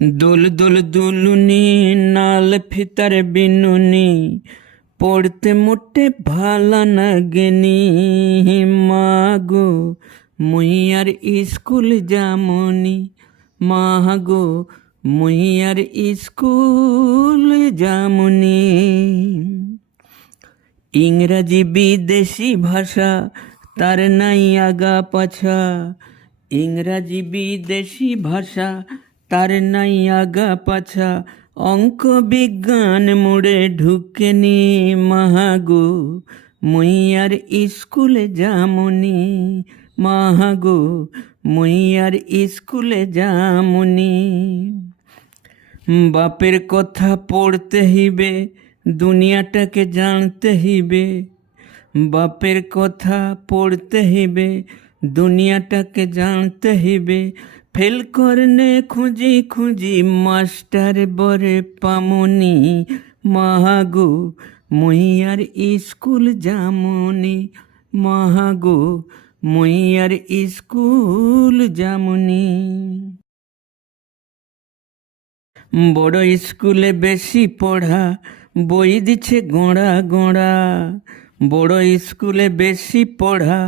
দুল দুল দুলুনি নাল ফিতার বিনুনি পড়তে মোটে ভালো লাগেনি মাগো মুই আর স্কুল যামনি মাগো মুই আর স্কুল যামনি। ইংরাজি বিদেশি ভাষা তার নাই আগা পাছা, ইংরাজি বিদেশি ভাষা তার নাই আগা পাছা, অঙ্ক বিজ্ঞান মুড়ে ঢুকেনি মাহাগো মুই আর স্কুলে যামনি মাহাগো মুই আর স্কুলে যামনি। বাপের কথা পড়তে হইবে দুনিয়াটাকে জানতে হইবে, বাপের কথা পড়তে হইবে দুনিয়াটাকে জানতে হইবে, ফেল করনে খুঁজি খুঁজি মাস্টার বরে পামনি মাহাগো মুই আর স্কুল যামনি মাহাগো মুই আর স্কুল যামনি। বড় স্কুলে বেশি পড়া বই দিচ্ছে গোঁড়া গোঁড়া, বড় স্কুলে বেশি পড়া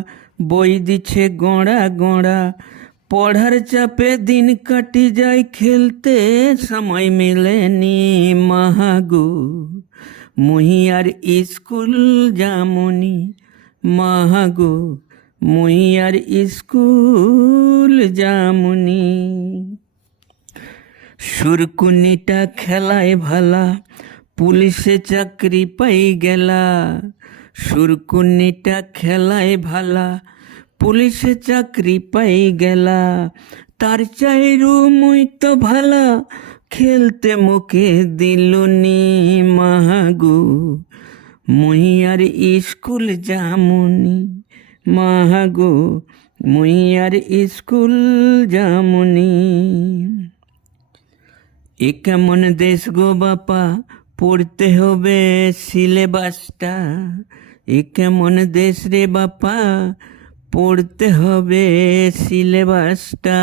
বই দিচ্ছে গোঁড়া গোঁড়া, পড়ার চাপে দিন কাটি যায় খেলতে সময় মেলেনি মাহাগো মুই আর স্কুল যামনি মাহাগো মুই আর স্কুল যামনি। সুরকুনিটা খেলায় ভালা পুলিশে চাকরি পাই গেলা, সুরকুনিটা খেলায় ভালা পুলিশে চাকরি পাই গেলা, তার চাইরু মুই তো ভালা খেলতে মুখে দিলুনি মাহাগো মুই আর স্কুল যামনি মাহাগো মুই আর স্কুল যামনি। এ কেমন দেশ গো বাপা পড়তে হবে সিলেবাসটা, এ কেমন দেশ রে বাপা পড়তে হবে সিলেবাসটা,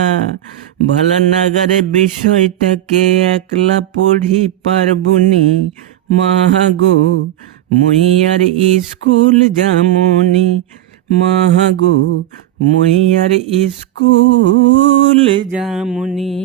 ভালো নাগারে বিষয়টাকে একলা পড়ি পারবুনি মাহাগো মুই আর স্কুল যামনি মাহাগো মুই আর স্কুল যামনি।